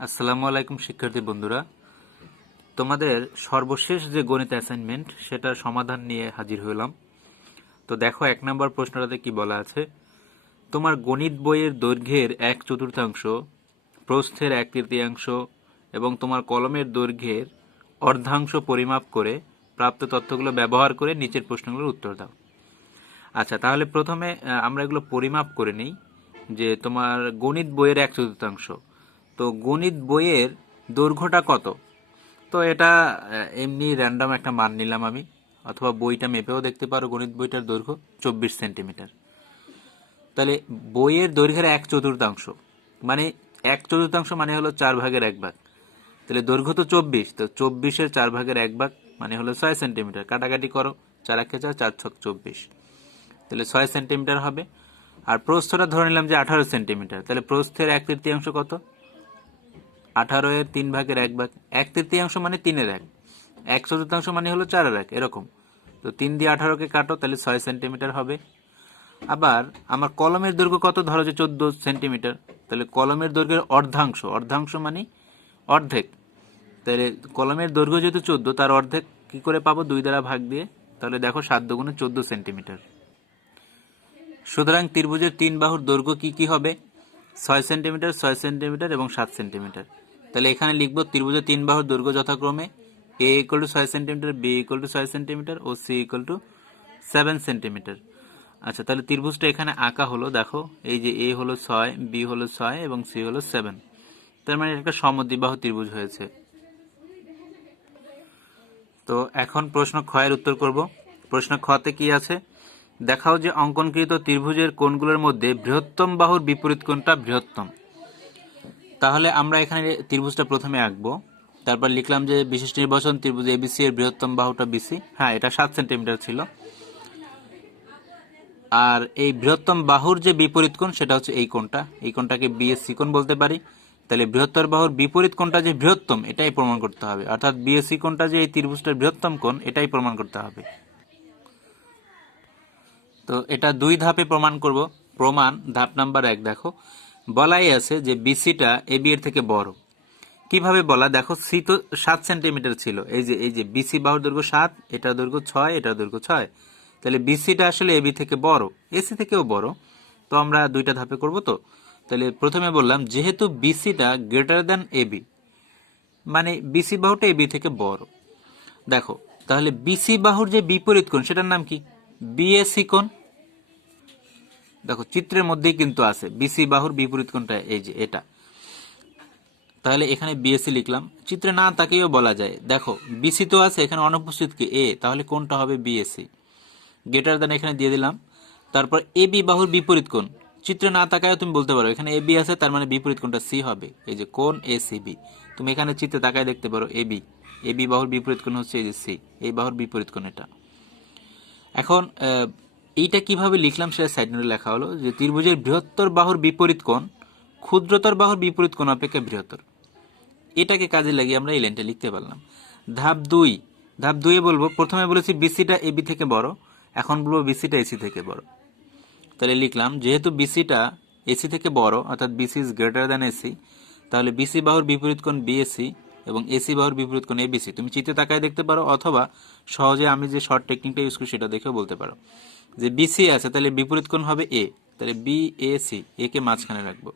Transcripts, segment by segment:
আসসালামু আলাইকুম শিক্ষার্থী বন্ধুরা, তোমাদের সর্বশেষ যে গণিত অ্যাসাইনমেন্ট সেটার সমাধান নিয়ে হাজির হলাম। তো দেখো 1 নম্বর প্রশ্নটাতে কি বলা আছে। তোমার গণিত বইয়ের দৈর্ঘ্যের 1/4 প্রস্থের 1/3 এবং তোমার কলমের দৈর্ঘ্যের অর্ধাংশ পরিমাপ করে প্রাপ্ত তথ্যগুলো ব্যবহার করে নিচের প্রশ্নগুলোর উত্তর দাও। আচ্ছা, তাহলে প্রথমে আমরা এগুলো পরিমাপ করে নিই। যে তোমার গণিত বইয়ের 1/4, তো গণিত বইয়ের দৈর্ঘ্যটা কত? তো এটা এমনি র্যান্ডম একটা মান নিলাম আমি, অথবা বইটা মেপেও দেখতে পারো। গণিত বইটার দৈর্ঘ্য 24 সেন্টিমিটার। তাহলে বইয়ের দৈর্ঘ্যের 1/4, মানে 1/4 মানে হলো 4/1 তাহলে দৈর্ঘ্য তো 24, তো 24-এর 4/1 মানে হলো 6 সেন্টিমিটার। কাটাকাটি করো, 4 × 4 = 4 × 6 = 24, তাহলে 6 সেন্টিমিটার হবে। আর প্রস্থটা ধরে নিলাম যে 18 সেন্টিমিটার, তাহলে প্রস্থের 1/3 কত? 18-এর 3/1, 1/3 মানে 3-এর 1, 1/4 মানে হলো 4-এর 1, এরকম। তো 3 দিয়ে 18-কে কাটো, তাহলে 6 সেন্টিমিটার হবে। আবার আমার কলমের দৈর্ঘ্য কত? ধরো যে 14 সেন্টিমিটার, তাহলে কলমের দৈর্ঘ্যের অর্ধাংশ, অর্ধাংশ মানে অর্ধেক। তাহলে কলমের দৈর্ঘ্য যেহেতু 14, তার অর্ধেক কি করে পাবো? 2 দ্বারা ভাগ দিয়ে। তাহলে দেখো 7 × 14 সেন্টিমিটার। সুতরাং ত্রিভুজের 3 বাহুর দৈর্ঘ্য কি কি হবে? 6 সেন্টিমিটার, 6 সেন্টিমিটার এবং 7 সেন্টিমিটার। তাহলে এখানে লিখবো ত্রিভুজের 3 বাহুর দৈর্ঘ্য যথাক্রমে a = 6 সেন্টিমিটার, b = 6 সেন্টিমিটার ও c = 7 সেন্টিমিটার। আচ্ছা, তাহলে ত্রিভুজটা এখানে আঁকা হলো। দেখো, এই যে a হলো 6, b হলো 6 এবং c হলো 7, তার মানে একটা সমদ্বিবাহু ত্রিভুজ হয়েছে। তো এখন প্রশ্ন খ এর উত্তর করব। প্রশ্ন খতে কি আছে? দেখাও যে অঙ্কনকৃত ত্রিভুজের কোণগুলোর মধ্যে বৃহত্তম বাহুর বিপরীত কোণটা বৃহত্তম। তাহলে আমরা এখানে ত্রিভুজটা প্রথমে আঁকবো, তারপর লিখলাম যে বিশিষ্ট নির্বাচন ত্রিভুজ এবিসি এর বৃহত্তম বাহুটা বিসি। হ্যাঁ, এটা 7 সেন্টিমিটার ছিল। আর এই বৃহত্তম বাহুর যে বিপরীত কোণ সেটা হচ্ছে এই কোণটা, এই কোণটাকে বিএসসি কোণ বলতে পারি। তাহলে বৃহত্তর বাহুর বিপরীত কোণটা যে বৃহত্তম, এটাই প্রমাণ করতে হবে, অর্থাৎ বিএসসি কোণটা যে এই ত্রিভুজটার বৃহত্তম কোণ, এটাই প্রমাণ করতে হবে। তো এটা 2 ধাপে প্রমাণ করব। প্রমাণ ধাপ নাম্বার 1, দেখো বলাই আছে যে বিসিটা এবি এর থেকে বড়। কিভাবে বলা? দেখো, সি তো 7 সেন্টিমিটার ছিল, এই যে বিসি বাহুর দৈর্ঘ্য 7, এটার দৈর্ঘ্য 6, এটার দৈর্ঘ্য 6, তাহলে বিসিটা আসলে এবি থেকে বড়, এসি থেকেও বড়। তো আমরা 2টা ধাপে করব। তো তাহলে প্রথমে বললাম যেহেতু বিসিটা গ্রেটার দ্যান এবি, মানে বিসি বাহুটা এবি থেকে বড়। দেখো, তাহলে বিসি বাহুর যে বিপরীত কোণ সেটার নাম কি? বিএসি কোণ। দেখো, চিত্রের মধ্যেই কিন্তু আছে বিসি বাহুর বিপরীত কোণটা, এই যে এটা। তাহলে এখানে বিএসসি লিখলাম, চিত্রে না তাকেও বলা যায়। দেখো, বিসি তো আছে, এখানে অনুপস্থিত কি? এ, তাহলে কোনটা হবে? বিএসসি। গ্রেটার দ্যান এখানে দিয়ে দিলাম। তারপর এবি বাহুর বিপরীত কোণ, চিত্রে না তাকায়ও তুমি বলতে পারো এখানে এবি আছে, তার মানে বিপরীত কোণটা সি হবে। এই যে কোণ এসিবি, তুমি এখানে চিত্রে তাকায় দেখতে পারো এবি, এবি বাহুর বিপরীত কোণ হচ্ছে এই যে সি, এই বাহুর বিপরীত কোণ এটা। এখন এইটা কিভাবে লিখলাম সেটা সাইড নোটে লেখা হলো যে ত্রিভুজের বৃহত্তর বাহুর বিপরীত কোণ ক্ষুদ্রতর বাহুর বিপরীত কোণ অপেক্ষা বৃহত্তর। এটাকে কাজে লাগিয়ে আমরা এই লাইনটা লিখতে পারলাম। ধাপ 2, ধাপ 2 বলবো, প্রথমে বলেছি বিসিটা এবি থেকে বড়, এখন বলবো বিসিটা এসি থেকে বড়। তাহলে লিখলাম যেহেতু বিসিটা এসি থেকে বড়, অর্থাৎ BC is greater than AC, তাহলে বিসি বাহুর বিপরীত কোণ বিএসি এবং এসি বাহুর বিপরীত কোণ এবিসি। তুমি চিত্রে তাকায় দেখতে পারো, অথবা সহজে আমি যে শর্ট টেকনিকটা ইউজ করি সেটা দেখেও বলতে পারো। যে বিসি আছে, তাহলে বিপরীত কোণ হবে এ, তাহলে বিএসি, এ কে মাঝখানে রাখবো।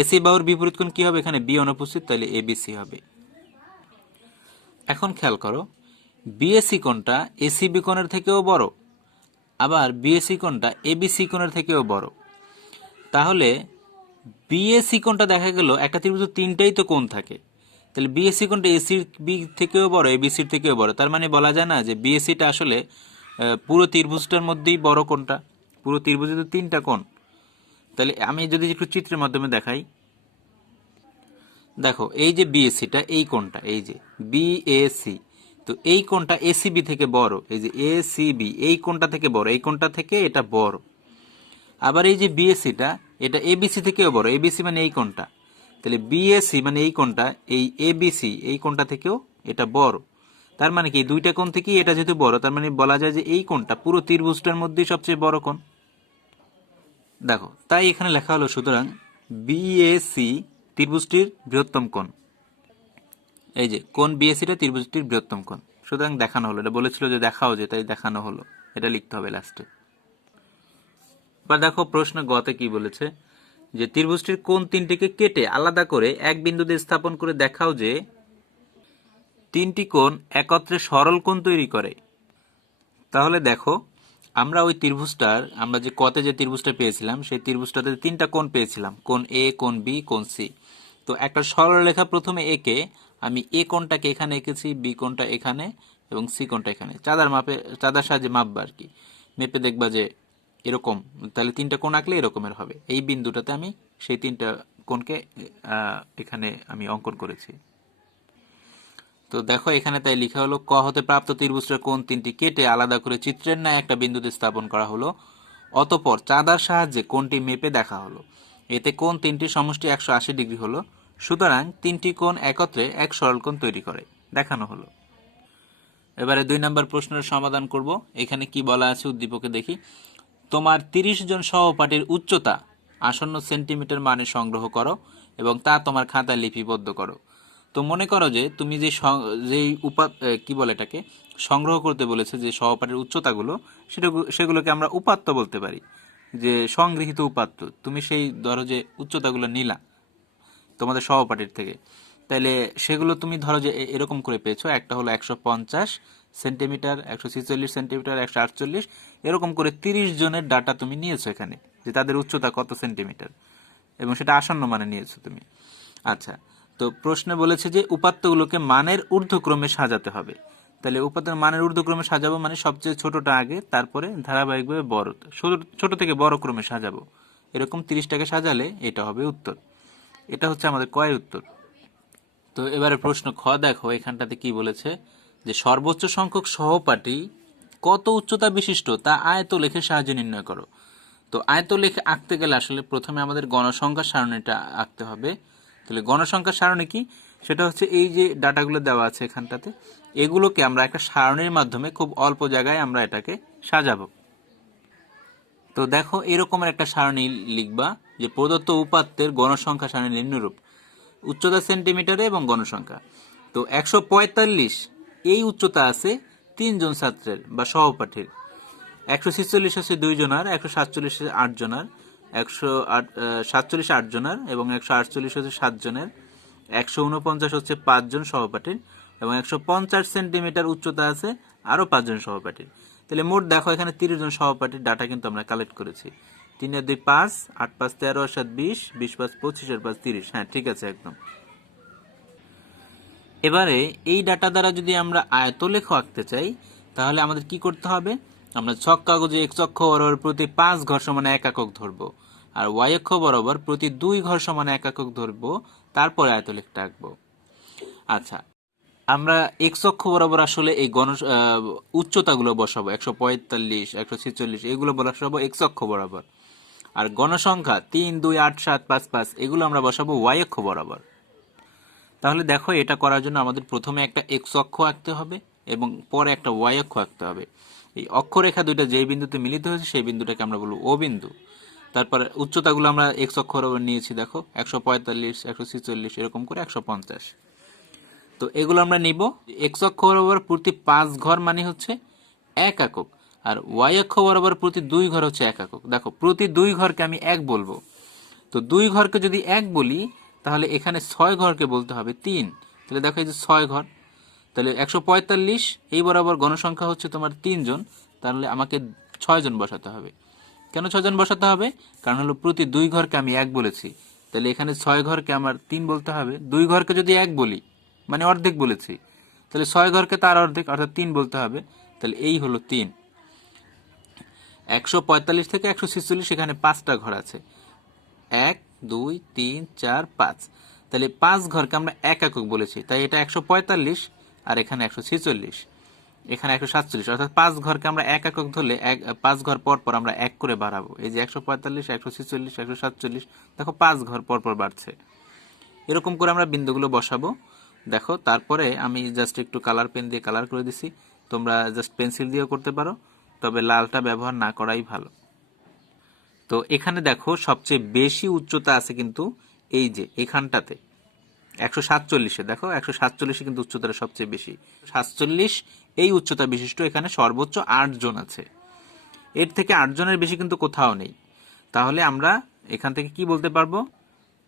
এসি বাহুর বিপরীত কোণ কি হবে? এখানে বি অনুপস্থিত, তাহলে এবিসি হবে। এখন খেয়াল করো, বিএসি কোণটা এসিবি কোণের থেকেও বড়, আবার বিএসি কোণটা এবিসি কোণের থেকেও বড়। তাহলে বিএসি কোণটা দেখা গেল একটা ত্রিভুজের 3টাই তো কোণ থাকে, তাহলে বিএসি কোণটা এসির বি থেকেও বড়, এবিসির থেকেও বড়। তার মানে বলা যায় না যে বিএসিটা আসলে পুরো ত্রিভুজটার মধ্যেই বড় কোণটা? পুরো ত্রিভুজে তো 3টা কোণ। তাহলে আমি যদি একটু চিত্রের মাধ্যমে দেখাই, দেখো এই যে বিএসিটা, এই কোণটা, এই যে বিএসি, তো এই কোণটা এসিবি থেকে বড়, এই যে এসিবি এই কোণটা থেকে বড়, এই কোণটা থেকে এটা বড়। আবার এই যে বিএসিটা, এটা এবিসি থেকেও বড়, এবিসি মানে এই কোণটা, তাহলে বিএসি মানে এই কোণটা এই এবিসি এই কোণটা থেকেও এটা বড়। তার মানে কি 2টা কোণ থেকেই এটা যেহেতু বড়, তার মানে বলা যায় যে এই কোণটা পুরো ত্রিভুজটার মধ্যেই সবচেয়ে বড় কোণ। দেখো, তাই এখানে লেখা হলো সুতরাং বিএসি ত্রিভুজটির বৃহত্তম কোণ। এই যে কোণ বিএসিটা ত্রিভুজটির বৃহত্তম কোণ, সুতরাং দেখানো হলো। এটা বলেছিল যে দেখাও, যে তাই দেখানো হলো, এটা লিখতে হবে লাস্টে। এবার দেখো প্রশ্ন গতে কি বলেছে, যে ত্রিভুজটির কোণ তিনটিকে কেটে আলাদা করে এক বিন্দুতে স্থাপন করে দেখাও যে তিনটি কোণ একত্রে সরল কোণ তৈরি করে। তাহলে দেখো আমরা ওই ত্রিভুজটার, আমরা যে কতে যে ত্রিভুজটা পেয়েছিলাম সেই ত্রিভুজটাতে তিনটা কোণ পেয়েছিলাম, কোণ এ, কোণ বি, কোণ সি। তো একটা সরলরেখা প্রথমে এঁকে আমি এ কোণটাকে এখানে এঁকেছি, বি কোণটা এখানে এবং সি কোণটা এখানে, চাঁদার সাহায্যে মাপবা আর কি, মেপে দেখবা যে এরকম, তাহলে তিনটা কোণ আঁকলে এরকমের হবে। এই বিন্দুটাতে আমি সেই তিনটা কোণকে এখানে আমি অঙ্কন করেছি। তো দেখো এখানে তাই লেখা হলো, ক হতে প্রাপ্ত ত্রিভুজের কোণ তিনটি কেটে আলাদা করে চিত্রের ন্যায় একটা বিন্দুতে স্থাপন করা হলো, অতঃপর চাঁদার সাহায্যে কোণটি মেপে দেখা হলো। এতে কোণ তিনটি সমষ্টি 180 ডিগ্রি হলো, সুতরাং তিনটি কোণ একত্রে এক সরল কোণ তৈরি করে, দেখানো হলো। এবারে 2 নম্বর প্রশ্নের সমাধান করব। এখানে কি বলা আছে উদ্দীপকে দেখি, তোমার 30 জন সহপাঠীর উচ্চতা আসন্ন সেন্টিমিটার মানে সংগ্রহ করো এবং তা তোমার খাতায় লিপিবদ্ধ করো। তো মনে করো যে তুমি যেই কি বলে এটাকে সংগ্রহ করতে বলেছে, যে সহপাঠীর উচ্চতাগুলো, সেগুলোকে আমরা উপাত্ত বলতে পারি, যে সংগৃহীত উপাত্ত। তুমি সেই ধরো যে উচ্চতাগুলো নিলা তোমাদের সহপাঠীর থেকে, তাহলে সেগুলো তুমি ধরো যে এরকম করে পেয়েছো, একটা হলো 150 সেন্টিমিটার, 146 সেন্টিমিটার, 148, এরকম করে 30 জনের ডাটা তুমি নিয়েছো এখানে, যে তাদের উচ্চতা কত সেন্টিমিটার, এবং সেটা আসন্ন মানে নিয়েছো তুমি। আচ্ছা, তো প্রশ্নে বলেছে যে উপাত্তগুলোকে মানের ঊর্ধ্বক্রমে সাজাতে হবে। তাহলে উপাত্তের মানের ঊর্ধ্বক্রমে সাজাবো মানে সবচেয়ে ছোটটা আগে, তারপরে ধারাবাহিকভাবে বড়, ছোট থেকে বড় ক্রমে সাজাবো। এরকম 30টাকে সাজালে এটা হবে উত্তর। এটা হচ্ছে আমাদের কয়ের উত্তর। তো এবারে প্রশ্ন খ দেখো, এখানটাতে কি বলেছে, যে সর্বোচ্চ সংখ্যক সহপাঠী কত উচ্চতা বিশিষ্ট তা আয়তলেখের সাহায্যে নির্ণয় করো। তো আয়তলেখ আঁকতে গেলে আসলে প্রথমে আমাদের গণসংখ্যার সারণীটা আঁকতে হবে। তাহলে গণসংখ্যার সারণী কি, সেটা হচ্ছে এই যে ডাটাগুলো দেওয়া আছে এখানটাতে, এগুলোকে আমরা একটা সারণীর মাধ্যমে খুব অল্প জায়গায় আমরা এটাকে সাজাবো। তো দেখো এরকমের একটা সারণী লিখবা, যে প্রদত্ত উপাত্তের গণসংখ্যা সারণী নিম্নরূপ, উচ্চতা সেন্টিমিটারে এবং গণসংখ্যা। তো 145 এই উচ্চতা আছে 3 জন ছাত্রের বা সহপাঠীর, 146 আছে 2 জনার, 147 আছে 8 জনার, 147 8 জনার এবং 148 হচ্ছে 7 জনের, 149 হচ্ছে 5 জন সহপাঠীর এবং 150 সেন্টিমিটার উচ্চতা আছে আরো 5 জন সহপাঠীর। তাহলে মোট দেখো এখানে 30 জন সহপাঠীর ডাটা কিন্তু আমরা কালেক্ট করেছি। 3 আর 2 5, 8 5 13, 8 7 20, 20 5 25, আর 5 30। হ্যাঁ ঠিক আছে একদম। এবারে এই ডাটা দ্বারা যদি আমরা আয়তলেখ আঁকতে চাই, তাহলে আমাদের কি করতে হবে, আমরা ছক কাগজে x অক্ষ বরাবর প্রতি 5 ঘর সমান 1 একক ধরবো, আর y অক্ষ বরাবর প্রতি 2 ঘর সমান 1 একক ধরবো, তারপরে আয়তলেখটা আঁকবো। আচ্ছা, আমরা x অক্ষ বরাবর আসলে এই উচ্চতাগুলো বসাবো, 145, 146 এগুলো বসাবো x অক্ষ বরাবর, আর গণসংখ্যা 3 2 8 7 5 5 এগুলো আমরা বসাবো y অক্ষ বরাবর। তাহলে দেখো এটা করার জন্য আমাদের প্রথমে একটা x অক্ষ আঁকতে হবে এবং পরে একটা y অক্ষ আঁকতে হবে। এই অক্ষরেখা দুইটা যে বিন্দুতে মিলিত হয়েছে সেই বিন্দুটাকে আমরা বলবো ও বিন্দু। তারপরে উচ্চতাগুলো আমরা x অক্ষ বরাবর নিয়েছি, দেখো 145, 146 এরকম করে 150। তো এগুলো আমরা নিব, x অক্ষ বরাবর প্রতি 5 ঘর মানে হচ্ছে 1 একক, আর y অক্ষ বরাবর প্রতি 2 ঘর হচ্ছে 1 একক। দেখো প্রতি 2 ঘরকে আমি 1 বলবো, তো 2 ঘরকে যদি 1 বলি তাহলে এখানে 6 ঘরকে বলতে হবে 3। তাহলে দেখো এই যে 6 ঘর, তাহলে 145 এই বরাবর গণসংখ্যা হচ্ছে তোমার 3 জন, তাহলে আমাকে 6 জন বসাতে হবে। কেন 6 জন বসাতে হবে, কারণ হলো প্রতি 2 ঘরকে আমি 1 বলেছি, তাহলে এখানে 6 ঘরকে আমার 3 বলতে হবে। 2 ঘরকে যদি 1 বলি মানে অর্ধেক বলেছি, তাহলে 6 ঘরকে তার অর্ধেক অর্থাৎ 3 বলতে হবে, তাহলে এই হলো 3। 145 থেকে 146 এখানে 5টা ঘর আছে, 1 2 3 4 5, তাহলে 5 ঘরকে আমরা 1 একক বলেছি, তাই এটা 145 আর এখানে 146, এখানে 147, অর্থাৎ 5 ঘরকে আমরা 1 একক ধরলে 5 ঘর পর পর আমরা 1 করে বাড়াবো। এই যে 145, 146, 147, দেখো 5 ঘর পর পর বাড়ছে। এরকম করে আমরা বিন্দুগুলো বসাবো। দেখো তারপরে আমি জাস্ট একটু কালার পেন দিয়ে কালার করে দিছি, তোমরা জাস্ট পেন্সিল দিয়েও করতে পারো, তবে লালটা ব্যবহার না করাই ভালো। তো এখানে দেখো সবচেয়ে বেশি উচ্চতা আছে কিন্তু এই যে এখানটাতে 147-এ দেখো 147-এ কিন্তু উচ্চতাটা সবচেয়ে বেশি। 47 এই উচ্চতা বিশিষ্ট এখানে সর্বোচ্চ 8 জন আছে, এর থেকে 8 জনের বেশি কিন্তু কোথাও নেই। তাহলে আমরা এখান থেকে কি বলতে পারবো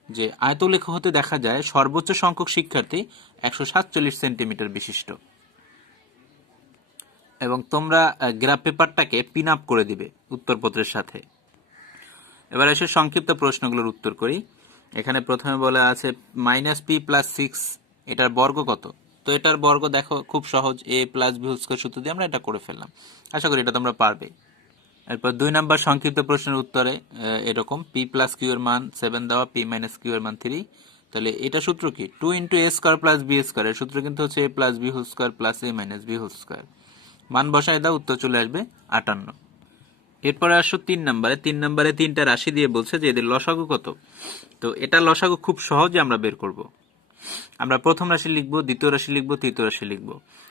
যে আয়তলেখ হতে দেখা যায় সর্বোচ্চ সংখ্যক শিক্ষার্থী 147 সেন্টিমিটার বিশিষ্ট। এবং তোমরা গ্রাফ পেপারটাকে পিন আপ করে দিবে উত্তরপত্রের সাথে। এবার এসে সংক্ষিপ্ত প্রশ্নগুলোর উত্তর করি। এখানে প্রথমে বলা আছে -p+6 এটার বর্গ কত? তো এটার বর্গ দেখো খুব সহজ, a + b হোল স্কয়ার সূত্র দিয়ে আমরা এটা করে ফেললাম। আশা করি এটা তোমরা পারবে। এরপর 2 নম্বর সংক্ষিপ্ত প্রশ্নের উত্তরে এরকম p+q এর মান 7 দেওয়া, p-q এর মান 3। তাহলে এটা সূত্র কি? 2 × a² + b² এর সূত্র কিন্তু হচ্ছে a + b whole square + a - b whole square. মান বসায় দাও, উত্তর চলে আসবে 58। এরপরে আসো 3 নম্বরে। 3 নম্বরে 3টা রাশি দিয়ে বলছে যে এদের লসাগু কত। তো এটা লসাগু খুব সহজে আমরা বের করব। আমরা প্রথম রাশি লিখব, দ্বিতীয় রাশি লিখব, তৃতীয় রাশি লিখব।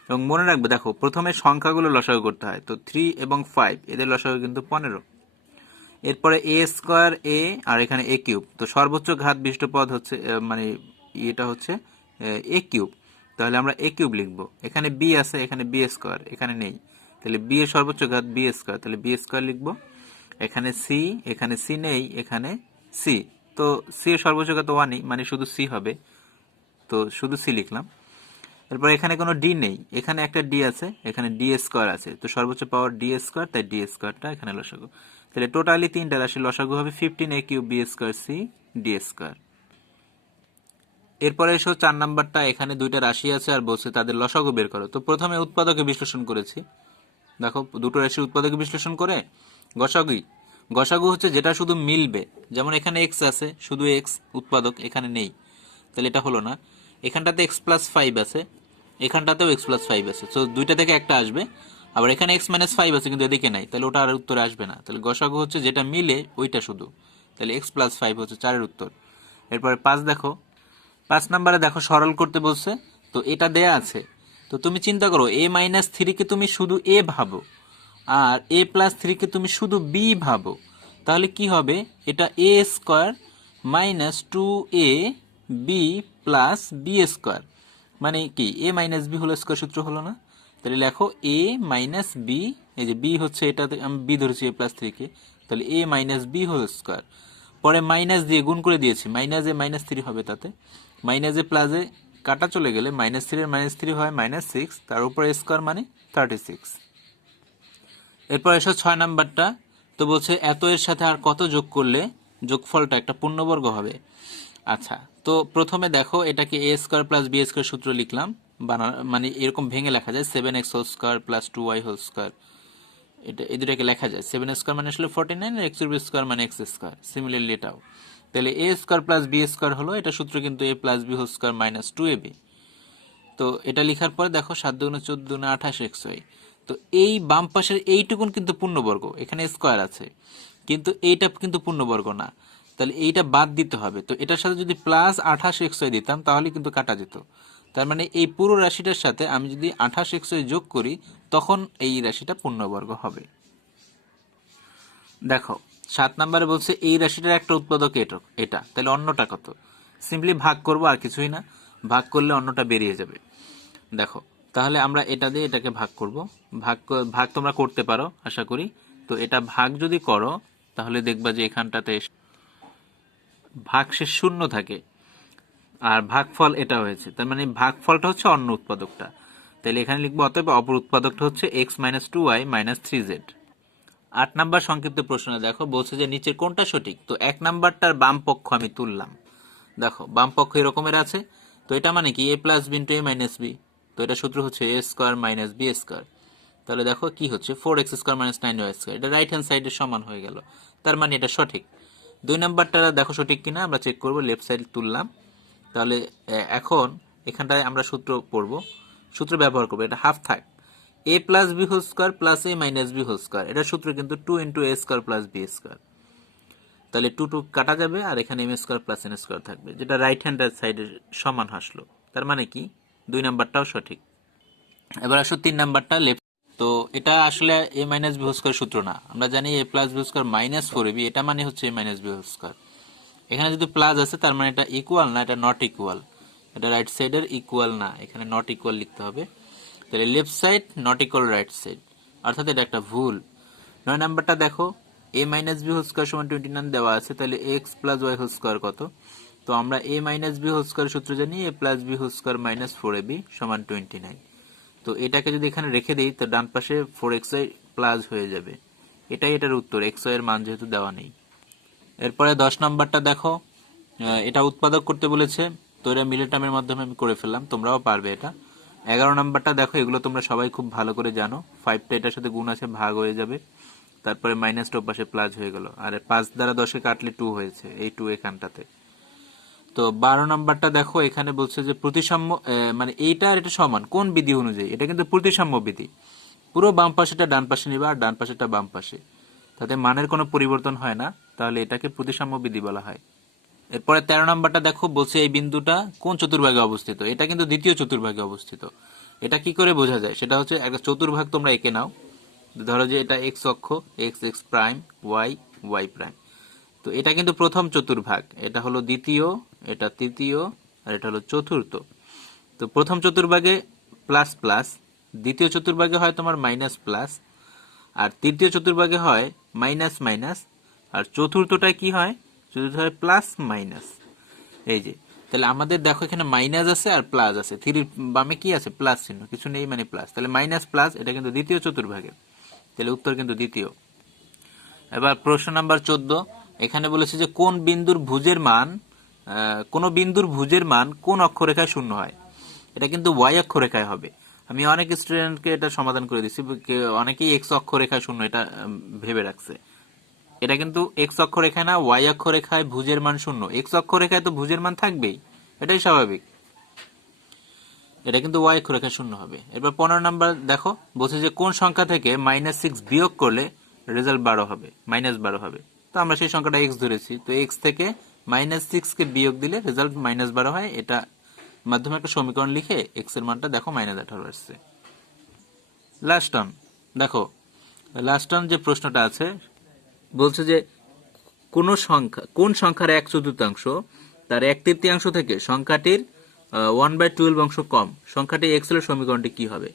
এবং মনে রাখবে দেখো প্রথমে সংখ্যাগুলো লসাগু করতে হয়। তো 3 এবং 5 এদের লসাগু কিন্তু 15। এরপরে a² a আর এখানে a³। তো সর্বোচ্চ ঘাত বিশিষ্ট পদ হচ্ছে মানে এটা হচ্ছে a³। তাহলে আমরা a³ লিখব। এখানে b আছে, এখানে b², এখানে নেই। তাহলে b এর সর্বোচ্চ ঘাত b², তাহলে b² লিখব। এখানে c নেই, এখানে c। তো c এর সর্বোচ্চ ঘাত 1ই, মানে শুধু c হবে। তো শুধু c লিখলাম। এরপর এখানে কোনো d নেই, এখানে একটা d আছে, এখানে d² আছে। তো সর্বোচ্চ পাওয়ার d², তাই d²টা এখানে লসাগু। তাহলে টোটালি 3টা রাশি লসাগু হবে 15a³ b² c d²। এরপরে এসো 4 নাম্বারটা। এখানে 2টা রাশি আছে আর বলছে তাদের লসাগু বের করো। তো প্রথমে উৎপাদকে বিশ্লেষণ করেছি। দেখো দুটো রাশির উৎপাদকে বিশ্লেষণ করে গসাগু হচ্ছে যেটা শুধু মিলবে। যেমন এখানে x আছে, শুধু x উৎপাদক, এখানে নেই, তাহলে এটা হলো না। এখানটাতে x+5 আছে, এখানটাতেও x+5 আছে, তো দুইটা থেকে একটা আসবে। আবার এখানে x-5 আছে কিন্তু এদিকে নাই, তাহলে ওটা আর উত্তরে আসবে না। তাহলে গসাগু হচ্ছে যেটা মিলে ওইটা শুধু, তাহলে x+5 হচ্ছে 4-এর উত্তর। এরপরে 5 দেখো। 5 নাম্বারে দেখো সরল করতে বলছে। তো এটা দেয়া আছে, তো তুমি চিন্তা করো a-3 কে তুমি শুধু a ভাবো আর a+3 কে তুমি শুধু b ভাবো, তাহলে কি হবে? এটা a² - 2ab + b², মানে কি a - b হোল স্কয়ার সূত্র হলো না? তাহলে লেখো a - b, এই যে b হচ্ছে এটাতে আমি b ধরেছি a+3 কে, তাহলে a - b হোল স্কয়ার। পরে মাইনাস দিয়ে গুণ করে দিয়েছি, -a - 3 হবে, তাতে -a + a কাটা চলে গেলে -3 এর -3 হয় -6, তার উপরে স্কয়ার মানে 36। এরপর এসো 6 নাম্বারটা। তো বলছে এত এর সাথে আর কত যোগ করলে যোগফলটা একটা পূর্ণবর্গ হবে। আচ্ছা, তো প্রথমে দেখো এটাকে a² + b² সূত্র লিখলাম। মানে এরকম ভেঙে লেখা যায় 7x² + 2y²। এটা এই দুটাকে লেখা যায় 7² মানে আসলে 49 আর x² মানে x²। সিমিলারলি এটাও, তাহলে a² + b² হলো, এটা সূত্র কিন্তু a + b² - 2ab। তো এটা লেখার পরে দেখো 7 × 14 = 28xy। তো এই বাম পাশের এইটুকুন কিন্তু পূর্ণবর্গ, এখানে স্কয়ার আছে, কিন্তু এইটা কিন্তু পূর্ণবর্গ না, তাহলে এইটা বাদ দিতে হবে। তো এটার সাথে যদি +28xy দিতাম তাহলে কিন্তু কাটা যেত। তার মানে এই পুরো রাশিটার সাথে আমি যদি 28xy যোগ করি তখন এই রাশিটা পূর্ণবর্গ হবে। দেখো 7 নম্বরে বলছে এই রাশিটার একটা উৎপাদক এটা, তাহলে অন্যটা কত? সিম্পলি ভাগ করব, আর কিছুই না। ভাগ করলে অন্যটা বেরিয়ে যাবে। দেখো তাহলে আমরা এটা দিয়ে এটাকে ভাগ করব। ভাগ তোমরা করতে পারো আশা করি। তো এটা ভাগ যদি করো তাহলে দেখবা যে এখানটাতে ভাগশেষ শূন্য থাকে আর ভাগফল এটা হয়েছে, তার মানে ভাগফলটা হচ্ছে অন্য উৎপাদকটা। তাহলে এখানে লিখবো অতএব অপর উৎপাদকটা হচ্ছে x - 2y - 3z। 8 নাম্বার সংক্ষিপ্ত প্রশ্নে দেখো বলছে যে নিচের কোনটা সঠিক। তো 1 নাম্বারটার বাম পক্ষ আমি তুললাম। দেখো বাম পক্ষ এরকমের আছে, তো এটা মানে কি a + b * a - b। তো এটা সূত্র হচ্ছে a² - b²। তাহলে দেখো কি হচ্ছে 4x² - 9y²। এটা রাইট হ্যান্ড সাইডের সমান হয়ে গেল, তার মানে এটা সঠিক। 2 নাম্বারটা দেখো সঠিক কিনা আমরা চেক করব। লেফট সাইড তুললাম। তাহলে এখন এখানটায় আমরা সূত্র পড়ব, সূত্র ব্যবহার করব। এটা হাফ থাক, a + b² + a - b²। এটা সূত্র কিন্তু 2 × a² + b²। তাহলে 2 2 কাটা যাবে আর এখানে m² + n² থাকবে, যেটা রাইট হ্যান্ড সাইডের সমান আসলো। তার মানে কি 2 নাম্বারটাও সঠিক। এবার আসো 3 নাম্বারটা লেফট। তো এটা আসলে a - b² সূত্র না, আমরা জানি a + b² - 4ab, এটা মানে হচ্ছে a - b²। এখানে যদি প্লাস আছে তার মানে এটা ইকুয়াল না, এটা নট ইকুয়াল, এটা রাইট সাইডের ইকুয়াল না, এখানে নট ইকুয়াল লিখতে হবে। তাহলে left side not equal right side, অর্থাৎ এটা একটা ভুল। 9 নাম্বারটা দেখো, a minus B whole square সমান 29 দেওয়া আছে, তাহলে X plus Y whole square কত? তো আমরা a minus B whole square সূত্র জানি, a plus B whole square minus 4ab সমান 29। তো এটাকে যদি এখানে রেখে দিই তো ডান পাশে 4xy প্লাস হয়ে যাবে, এটাই এটার উত্তর, xy এর মান যেহেতু দেওয়া নেই। এরপরে 10 নাম্বারটা দেখো, এটা উৎপাদক করতে বলেছে, তো এটা মিলে টার্মের মাধ্যমে আমি করে ফেললাম, তোমরাও পারবে এটা। 11 নাম্বারটা দেখো, এগুলো তোমরা সবাই খুব ভালো করে জানো, 5টা এটার সাথে গুণ আছে, ভাগ হয়ে যাবে, তারপরে মাইনাসটা পাশে প্লাস হয়ে গেল, আর 5 দ্বারা 10-এ কাটলে 2 হয়েছে, এই 2 এখানটাতে। তো 12 নাম্বারটা দেখো, এখানে বলছে যে প্রতিসাম্য, মানে এইটা আর এটা সমান কোন বিধি অনুযায়ী? এটা কিন্তু প্রতিসাম্য বিধি, পুরো বাম পাশেটা ডান পাশে নিবা আর ডান পাশেটা বাম পাশে, তাতে মানের কোনো পরিবর্তন হয় না, তাহলে এটাকে প্রতিসাম্য বিধি বলা হয়। এরপরে 13 নাম্বারটা দেখো, বলছে এই বিন্দুটা কোন চতুর্ভাগে অবস্থিত? এটা কিন্তু দ্বিতীয় চতুর্ভাগে অবস্থিত। এটা কি করে বোঝা যায়? সেটা হচ্ছে একটা চতুর্ভাগ তোমরা এঁকে নাও, ধরো যে এটা এক্স অক্ষ, X X prime, Y Y prime. তো এটা কিন্তু প্রথম চতুর্ভাগ, এটা হলো দ্বিতীয়, এটা তৃতীয়, আর এটা হলো চতুর্থ। তো প্রথম চতুর্ভাগে প্লাস প্লাস, দ্বিতীয় চতুর্ভাগে হয় তোমার মাইনাস প্লাস, আর তৃতীয় চতুর্ভাগে হয় মাইনাস মাইনাস, আর চতুর্থটায় কি হয়? চতুর্থ হয় প্লাস মাইনাস। এই যে, তাহলে আমাদের দেখো এখানে মাইনাস আছে আর প্লাস আছে, থ্রির বামে কি আছে? প্লাস চিহ্ন, কিছু নেই মানে প্লাস, তাহলে মাইনাস প্লাস, এটা কিন্তু দ্বিতীয় চতুর্ভাগে, তাহলে উত্তর কিন্তু দ্বিতীয়। এবার প্রশ্ন নাম্বার 14, এখানে বলেছে যে কোন বিন্দুর ভুজের মান, কোন বিন্দুর ভুজের মান কোন অক্ষরেখায় শূন্য হয়? এটা কিন্তু ওয়াই অক্ষরেখায় হবে। আমি অনেক স্টুডেন্টকে এটা সমাধান করে দিচ্ছি, অনেকেই এক্স অক্ষরেখায় শূন্য এটা ভেবে রাখছে। এটা কিন্তু এক্স অক্ষরেখায় না, ওয়াই অক্ষরেখায় ভুজের মান শূন্য। এক্স অক্ষরেখায় তো ভুজের মান থাকবেই, এটাই স্বাভাবিক, এটা কিন্তু ওয়াই অক্ষরেখায় শূন্য হবে। এরপর 15 নাম্বার দেখো, বলছে যে কোন সংখ্যা থেকে -6 বিয়োগ করলে রেজাল্ট 12 হবে, -12 হবে। তো আমরা সেই সংখ্যাটা এক্স ধরেছি, তো এক্স থেকে -6 কে বিয়োগ দিলে রেজাল্ট -12 হয়, এটা মাধ্যমে একটা সমীকরণ লিখে এক্স এর মানটা দেখো -18 আসছে। লাস্ট টার্ম দেখো, লাস্ট টার্ম যে প্রশ্নটা আছে, বলছে যে কোন সংখ্যার 1/4 তার 1/3 থেকে সংখ্যাটির 1/12 অংশ কম, সংখ্যাটি এক্স এর সমীকরণটি কি হবে?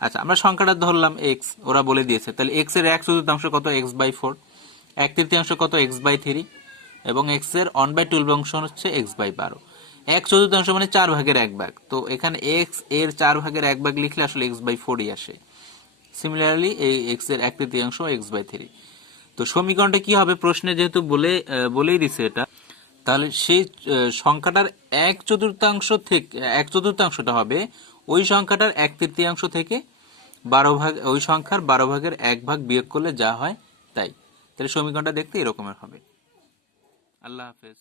আচ্ছা, আমরা সংখ্যাটা ধরলাম এক্স, ওরা বলে দিয়েছে, তাহলে এক্স এর 1/4 কত? x/4। 1/3 কত? x/3, এবং এক্স এর 1/12 অংশ হচ্ছে x/12। 1/4 মানে 4 ভাগের 1 ভাগ, তো এখানে এক্স এর 4 ভাগের 1 ভাগ লিখলে আসলে x/4ই আসে। সিমিলারলি এই এক্স এর 1/3 x/3। তো সমীকরণটা কি হবে? প্রশ্নে যেহেতু বলেই দিছে এটা, তাহলে সেই সংখ্যাটার 1/4 হবে ওই সংখ্যাটার 1/3 থেকে 12 ভাগ, ওই সংখ্যার 12 ভাগের 1 ভাগ বিয়োগ করলে যা হয় তাই। তাহলে সমীকরণটা দেখতে এরকমের হবে। আল্লাহ হাফেজ।